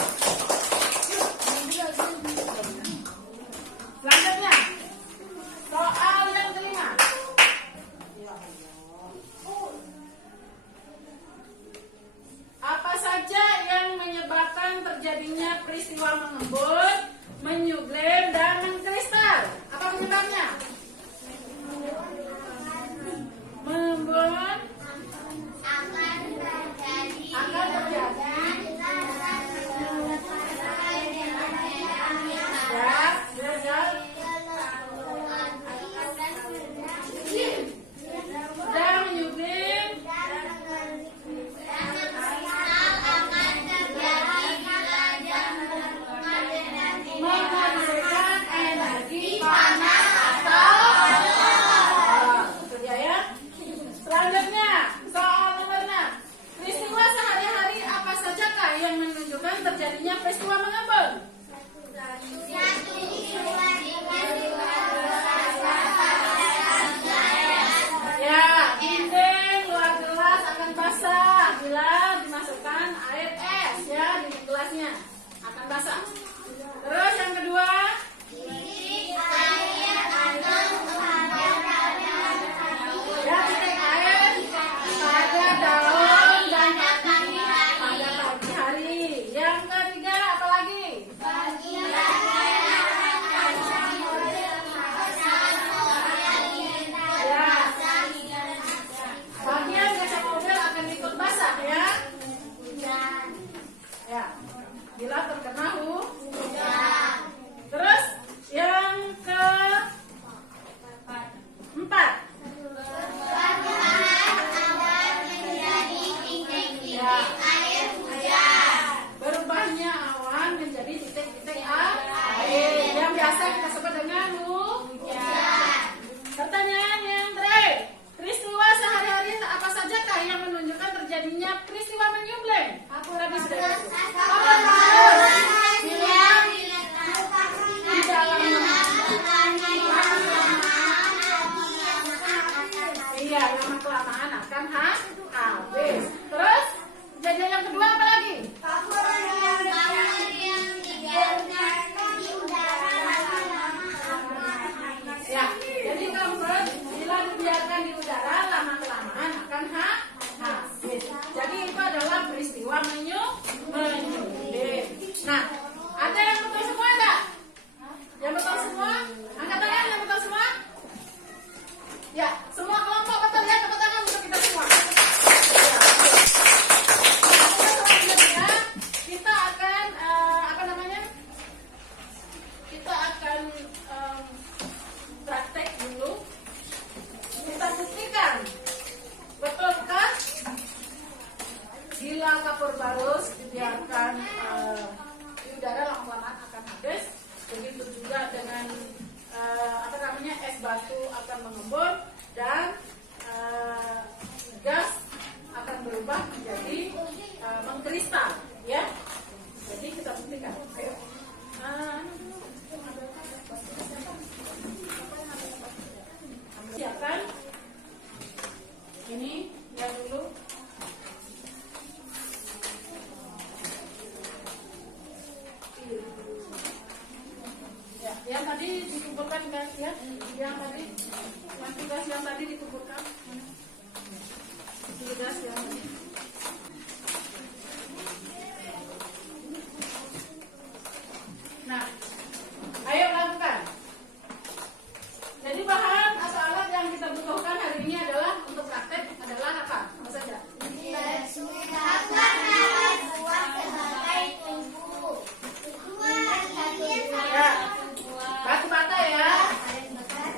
Begitu juga dengan es batu akan mengembun dan gas akan berubah menjadi mengkristal, ya. Jadi kita buktikan. Ayo. Siapkan. Ini lihat dulu. Ya, yang tadi dikumpulkan guys ya. Yang tugas yang tadi dikumpulkan. Tugas yang tadi. Nah, ayo lakukan. Jadi bahan atau alat yang kita butuhkan hari ini adalah untuk praktek adalah apa? Apa saja? Ya, batu bata ya.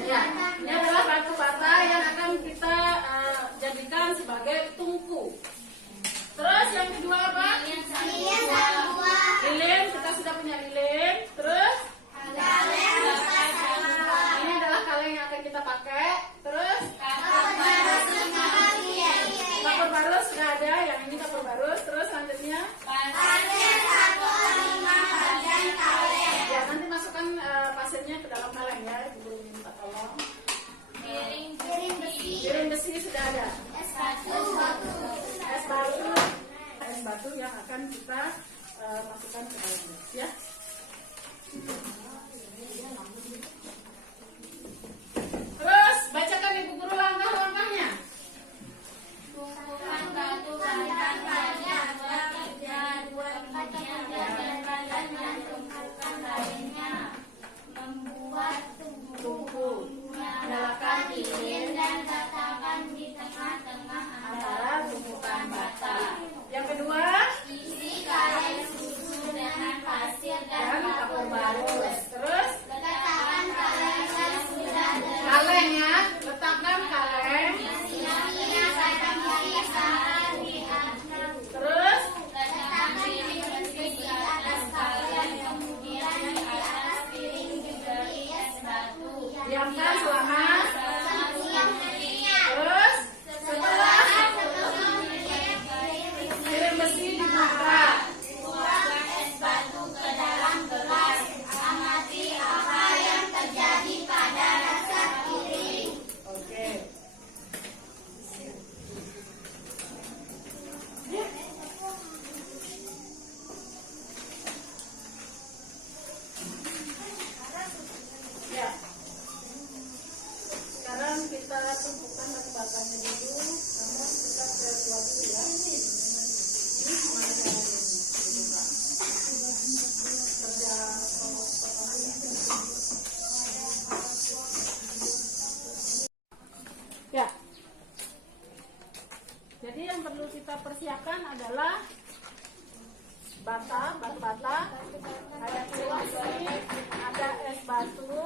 Ya, ini adalah batu bata yang akan kita jadikan sebagai tungku. Terus yang kedua apa? Lilin, kita sudah punya lilin. Terus? Ini adalah kaleng yang akan kita pakai. Terus? Kapur barus sudah ada, yang ini kapur barus. Terus selanjutnya? Ya, nanti masukkan pasirnya ke dalam kaleng ya. Ibu guru minta tolong. Piring besi sudah ada. Es batu yang akan kita masukkan ke dalam ya. Terus bacakan ibu guru langkah-langkahnya. Tumpukan batu banyak dan tumpukan lainnya membuat Tungku. nyalakan lilin dan letakkan di tengah-tengah antara tumpukan bata. Yang kedua, Isi kaleng susu dengan pasir dan dan kapur kapur barus. barus. Terus Letakkan kaleng yang sudah kaleng ya, letakkan kaleng. Isinya pada pisahan di atas. Terus Letakkan piring besi di atas kaleng, kemudian di atas piring diberi es batu. diamkan selama. Satu menit. Terus setelah piring besi dibuka. Tuangkan es batu ke dalam gelas. Amati apa yang terjadi pada rasa piring. Oke. Ya. Sekarang kita tumpukan batu batanya dulu. Namun kita buat dulu ya. Ini mana caranya? Kerja ya. Jadi yang perlu kita persiapkan adalah batu bata, ada kuas, ada es batu,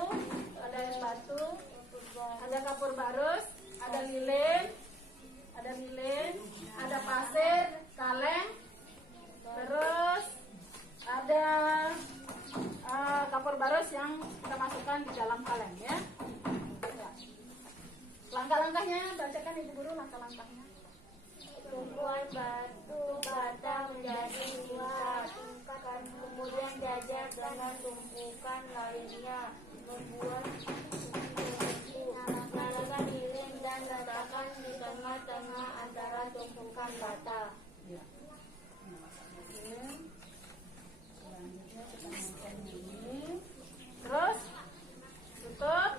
ada kapur barus, ada lilin, ada pasir, kaleng, terus ada kapur barus yang kita masukkan di dalam kaleng ya. Langkah-langkahnya, bacakan ibu guru langkah-langkahnya. Tumpuan batu bata menjadi dua, kemudian jajar dengan tumpukan lainnya, membuat tungku. Nyalakan lilin dan letakkan di tengah-tengah antara tumpukan bata. Ya. Oke. Selanjutnya kita masukkan ini. Terus tutup.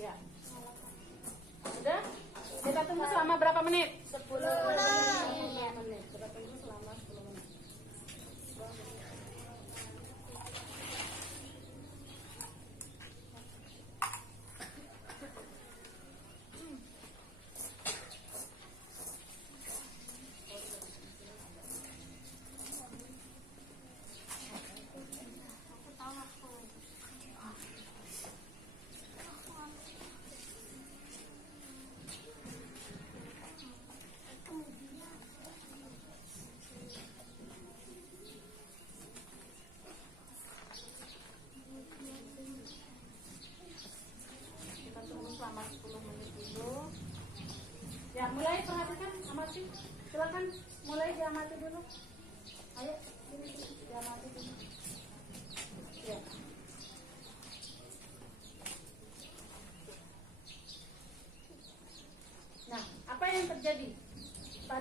Ya. Sudah? Kita tunggu selama berapa menit? 10 menit. Kita tunggu selama 10 menit.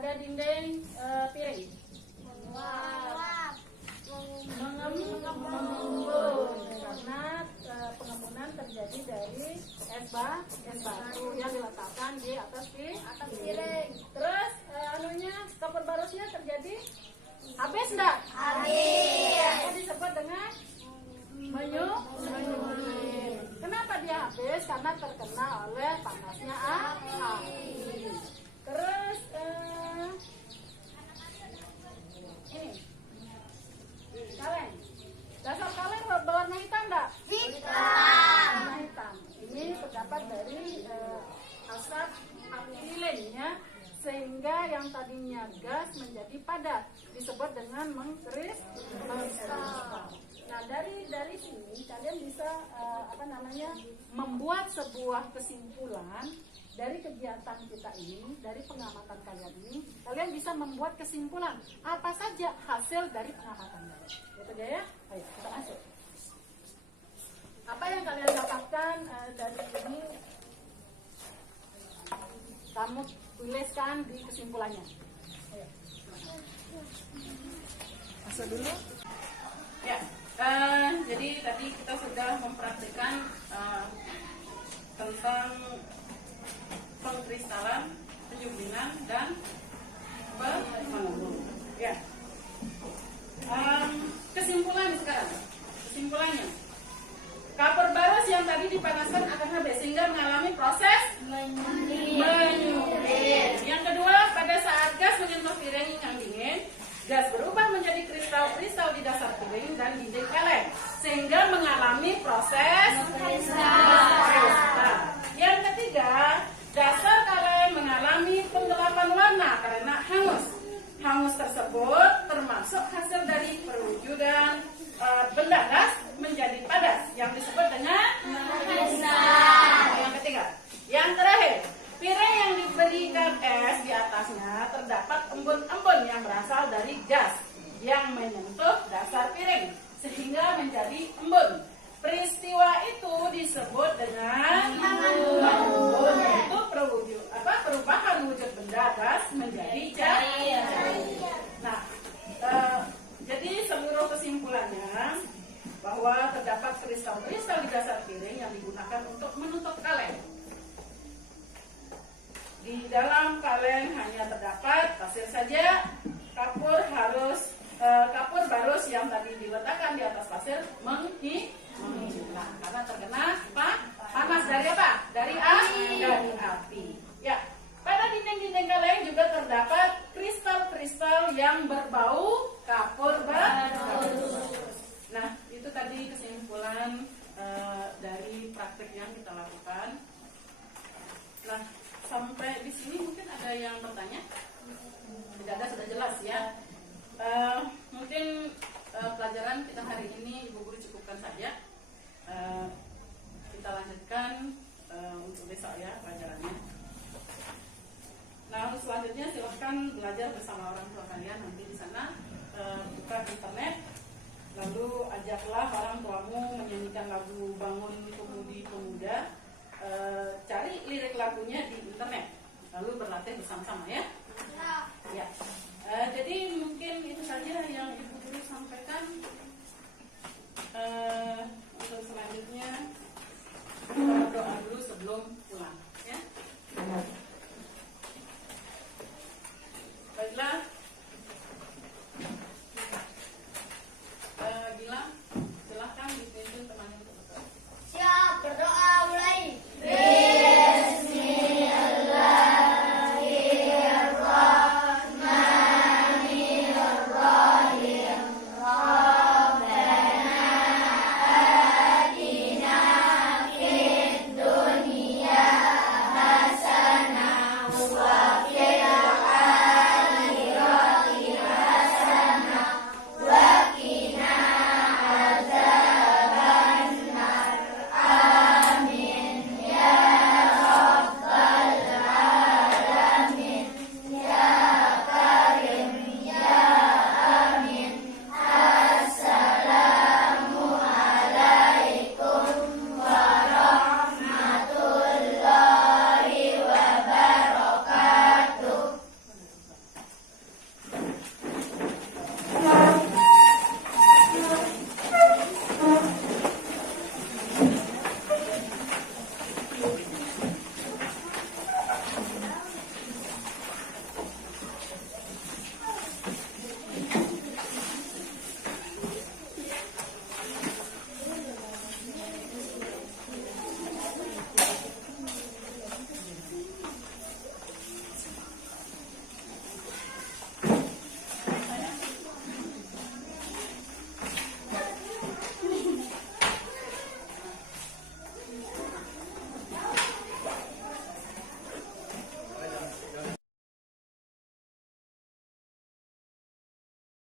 pada dinding piring? Mengembun, karena pengembunan terjadi dari es batu yang diletakkan di atas piring. Terus kapur barusnya terjadi habis enggak? Habis. Apa disebut dengan menyulir. Kenapa dia habis? Karena terkena oleh panasnya api. Terus ini kaleng. Dasar kaleng berwarna hitam enggak? Warna hitam. Ini terdapat dari asap api lilin ya, sehingga yang tadinya gas menjadi padat, disebut dengan mengkristal. Nah, dari sini kalian bisa membuat sebuah kesimpulan dari kegiatan kita ini, dari pengamatan kalian ini. Kalian bisa membuat kesimpulan apa saja hasil dari pengamatan kalian. Gitu aja ya. Ayo kita masuk. Apa yang kalian dapatkan dari ini? Kamu tuliskan di kesimpulannya. Ayo. Masuk dulu. Ya. Jadi tadi kita sudah mempraktikkan tentang pengkristalan, penyublinan, dan pengembun. Ya. Kesimpulan sekarang. Kesimpulannya, kapur barus yang tadi dipanaskan akan habis sehingga mengalami proses menyulir. Yang kedua, pada saat gas menyentuh piring yang dingin, gas berubah menjadi kristal-kristal di dasar piring dan dinding kaleng sehingga mengalami proses kristal. Yang ketiga, dasar kaleng mengalami penggelapan warna karena hangus. Hangus tersebut termasuk hasil dari perwujudan benda gas menjadi padat yang disebut dengan kristal. Yang ketiga, yang terakhir, piring yang diberikan es di atasnya terdapat embun-embun yang berasal dari gas yang menyentuh dasar piring sehingga menjadi embun. Peristiwa itu disebut dengan mengembun, yaitu perubahan wujud benda gas menjadi cair. Nah, jadi seluruh kesimpulannya bahwa terdapat kristal-kristal di dasar piring yang digunakan untuk menutup kaleng. Di dalam kaleng hanya terdapat pasir saja. Kapur barus yang tadi diletakkan di atas pasir menghilang karena terkena panas dari apa? Dari api. Ya. Pada dinding-dinding kaleng juga terdapat kristal-kristal yang berbau kapur barus. Nah, itu tadi kesimpulan dari praktik yang kita lakukan. Nah, sampai di sini mungkin ada yang bertanya? Tidak ada, sudah jelas ya. Mungkin pelajaran kita hari ini Ibu Guru cukupkan saja. Kita lanjutkan untuk besok ya pelajarannya. Nah, selanjutnya silahkan belajar bersama orang tua kalian nanti di sana. Buka internet, lalu ajaklah orang tuamu menyanyikan lagu Bangun Pemudi Pemuda. Cari lirik lagunya di internet, lalu berlatih bersama-sama ya.